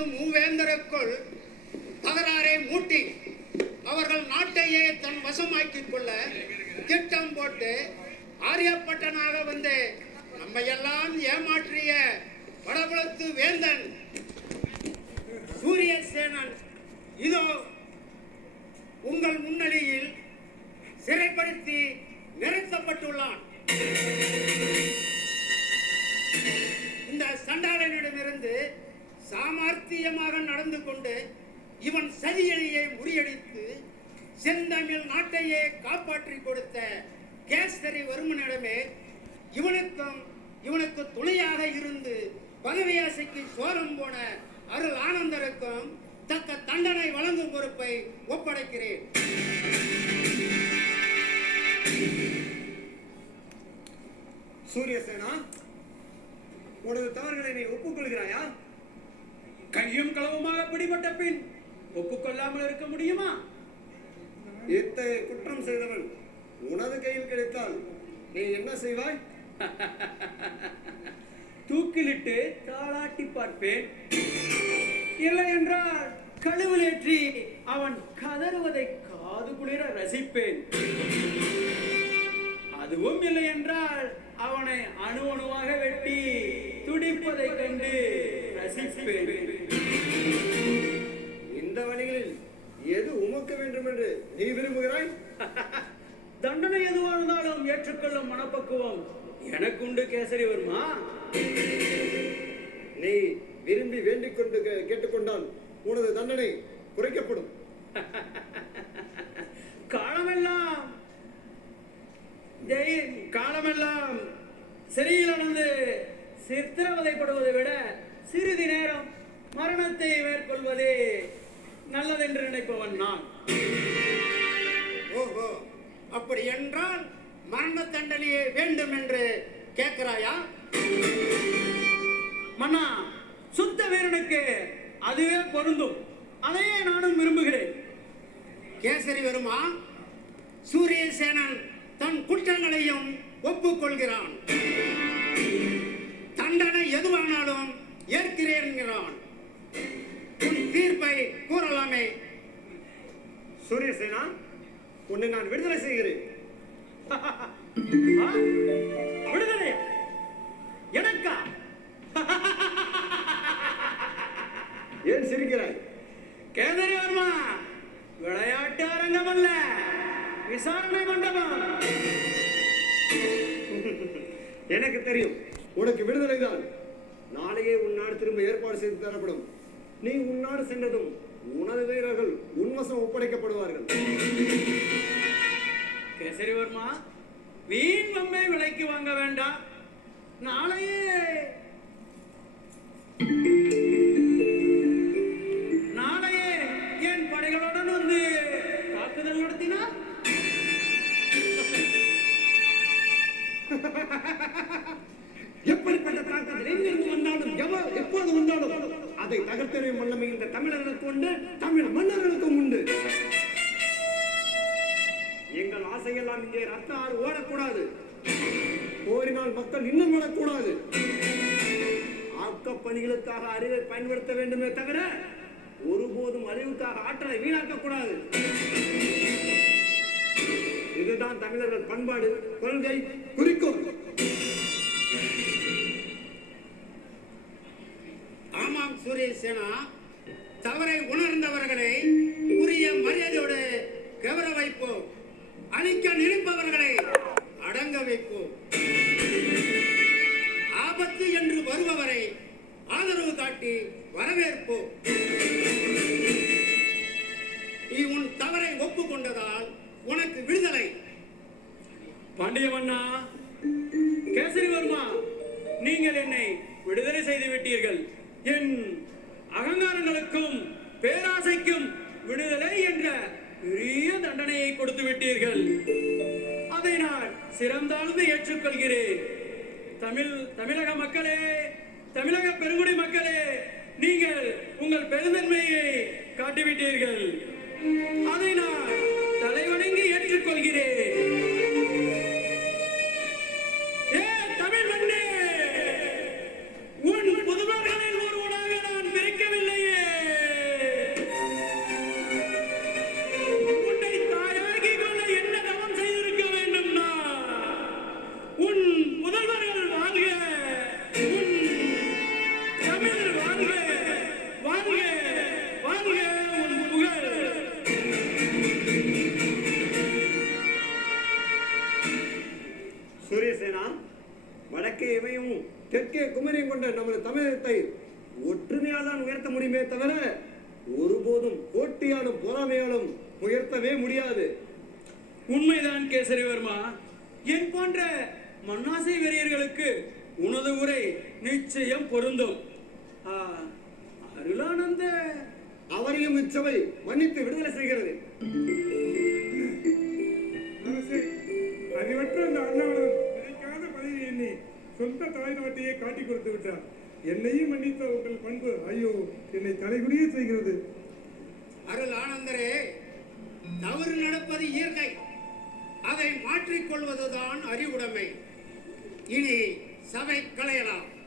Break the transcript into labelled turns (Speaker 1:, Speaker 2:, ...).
Speaker 1: படையெடுத்து மூவேந்தருக்குள் தகராறை மூட்டி அவர்கள் நாட்டையே தன் வசமாக்கிக் கொள்ள திட்டம் போட்டு ஆரியப்பட்டனாக வந்து நம்மையெல்லாம் ஏமாற்றிய வடபுலத்து வேந்தன் சூரிய சேனன் இதோ உங்கள் முன்னணியில் சிறைப்படுத்தி நிறுத்தப்பட்டுள்ளான். சாமர்த்தியமாக நடந்து கொண்டு இவன் சதியழியை முறியடித்து செந்தமிழ் நாட்டையே காப்பாற்றி கொடுத்த கேசரி வருமனிடமே இவனுக்கும் இவனுக்கு துணையாக இருந்து பதவி சோரம் போன அருள் ஆனந்தருக்கும் தக்க தண்டனை வழங்கும் பொறுப்பை ஒப்படைக்கிறேன்.
Speaker 2: சூரியசேனா உனது தவறுகளை நீ ஒப்புக்கொள்கிறேன்
Speaker 3: கையும் களவுமாக பிடிபட்ட பின் ஒப்புக்கொள்ளாமல் இருக்க முடியுமா?
Speaker 2: இத்தகைய குற்றம் செய்தவன் உனது கையில் கிடைத்தால் நீ என்ன செய்வாய்?
Speaker 3: தூக்கிலிட்டு தாளாட்டி பார்ப்பேன். இல்லை என்றால் கழுவில் ஏற்றி அவன் கதறுவதை காது குளிர ரசிப்பேன். அதுவும் இல்லை என்றால் அவனை அணு அணுவாக வெட்டி துடிப்பதை கண்டு ரசிப்பேன்.
Speaker 2: இந்த வழிகளில் எது உமக்க வேண்டும் என்று நீ விரும்புகிறாய்?
Speaker 3: தண்டனை எதுவாக இருந்தாலும் ஏற்றுக்கொள்ளும் மனப்பக்குவம் எனக்குண்டு கேசரி வருமா.
Speaker 2: நீ விரும்பி வேண்டிக் கொண்டு கேட்டுக்கொண்டால் உனது தண்டனை குறைக்கப்படும்.
Speaker 3: காலமெல்லாம் காலமெல்லாம் சிறையில் அடைந்து சித்திரவதைப்படுவதை விட சிறிது நேரம் மரணத்தை மேற்கொள்வதே நல்லதென்று நினைப்பவன் நான்.
Speaker 1: ஓஹோ அப்படி என்றால் மரண தண்டனையே வேண்டும் என்று கேட்கிறாயா?
Speaker 3: மன்னா சுத்த வீரனுக்கு அதுவே பொருந்தும். அதையே நானும் விரும்புகிறேன்.
Speaker 1: கேசரி வருமா? சூரிய சேனன் தன் குற்றங்களையும் ஒப்புக்கொள்கிறான். தண்டனை எதுவானாலும் ஏற்கிறேன் என்கிறான். உன் தீர்ப்பை கூறலாமே.
Speaker 2: சூரியசேனா உன்னை நான் விடுதலை செய்கிறேன்.
Speaker 3: விடுதலை. எனக்கா?
Speaker 2: ஏன் சிரிக்கிறாய்?
Speaker 3: கேதரி வர்மா விளையாட்டு அரங்கம் அல்ல விசாரணை மண்டபம்.
Speaker 2: எனக்கு தெரியும் உனக்கு விடுதலை தான் நாளையே உன் நாடு திரும்ப ஏற்பாடு செய்து தரப்படும். நீ உன்னாடு சென்றதும் உனது வீரர்கள் உன்வசம் ஒப்படைக்கப்படுவார்கள்.
Speaker 3: கேசரிவர்மா வீண் வம்பை விலைக்கு வாங்க வேண்டாம். நாளையே
Speaker 2: இந்த தமிழர்களுக்கு உண்டு தமிழ் மன்னர்களுக்கும் உண்டு. எங்கள் ஆசையெல்லாம் இங்கே ரத்த ஆறு ஓடக்கூடாது. போரினால் மக்கள் இன்னும் ஓடக்கூடாது. ஆக்கப் பணிகளுக்காக அறிவை பயன்படுத்த வேண்டுமே தவிர ஒருபோதும் அறிவுக்காக ஆற்றலை வீணாக்க கூடாது இதுதான் தமிழர்கள் பண்பாடு கொள்கை குறிக்கோள்.
Speaker 1: ஆமாம் சூரியசேனா. சேனா உணர்ந்தவர்களை உரிய மரியாதையோடு கவர வைப்போம். அழிக்க நினைப்பவர்களை அடங்க வைப்போம். ஆபத்து என்று வருபவரை ஆதரவு காட்டி வரவேற்போம். நீ உன் தவறை ஒப்புக்கொண்டதால் உனக்கு விடுதலை.
Speaker 3: பாண்டியவண்ணா கேசரிவர்மா கேசரி வர்மா நீங்கள் என்னை விடுதலை செய்து விட்டீர்கள். என் அகங்காரங்களுக்கும் பேராசைக்கும் விடுதலை என்ற பெரிய தண்டனையை கொடுத்து விட்டீர்கள். அதை நான் சிறந்தாழ்ந்து ஏற்றுக்கொள்கிறேன். தமிழ் தமிழக மக்களே தமிழக பெருங்குடி மக்களே நீங்கள் உங்கள் பெருந்தன்மையை காட்டிவிட்டீர்கள். அதை நான் தலைவணங்கி ஏற்றுக்கொள்கிறேன்.
Speaker 2: தான் உயர்த்த முடியுமே தவிர ஒருபோதும் போட்டியாலும் பொறாமையாலும் உயர்த்தவே முடியாது.
Speaker 3: உண்மைதான் கேசரிவர்மா என் போன்ற மண்ணாசை வெறியர்களுக்கு உனது உரை நிச்சயம் பொருந்தும். அருளானந்த
Speaker 2: அவரையும் இச்சவை மன்னித்து விடுதலை செய்கிறது.
Speaker 4: அறிவற்ற அந்த அண்ணாவிடம் கிடைக்காத பதவி எண்ணி சொந்த தாய் நாட்டையே காட்டி கொடுத்து விட்டார். என்னையும் மன்னித்த உங்கள் பண்பு ஐயோ என்னை தலைகுனிய செய்கிறது.
Speaker 1: அருள் ஆனந்தரே தவறு நடப்பது இயற்கை. அதை மாற்றிக்கொள்வதுதான் அறிவுடைமை. இனி சபை களையலாம்.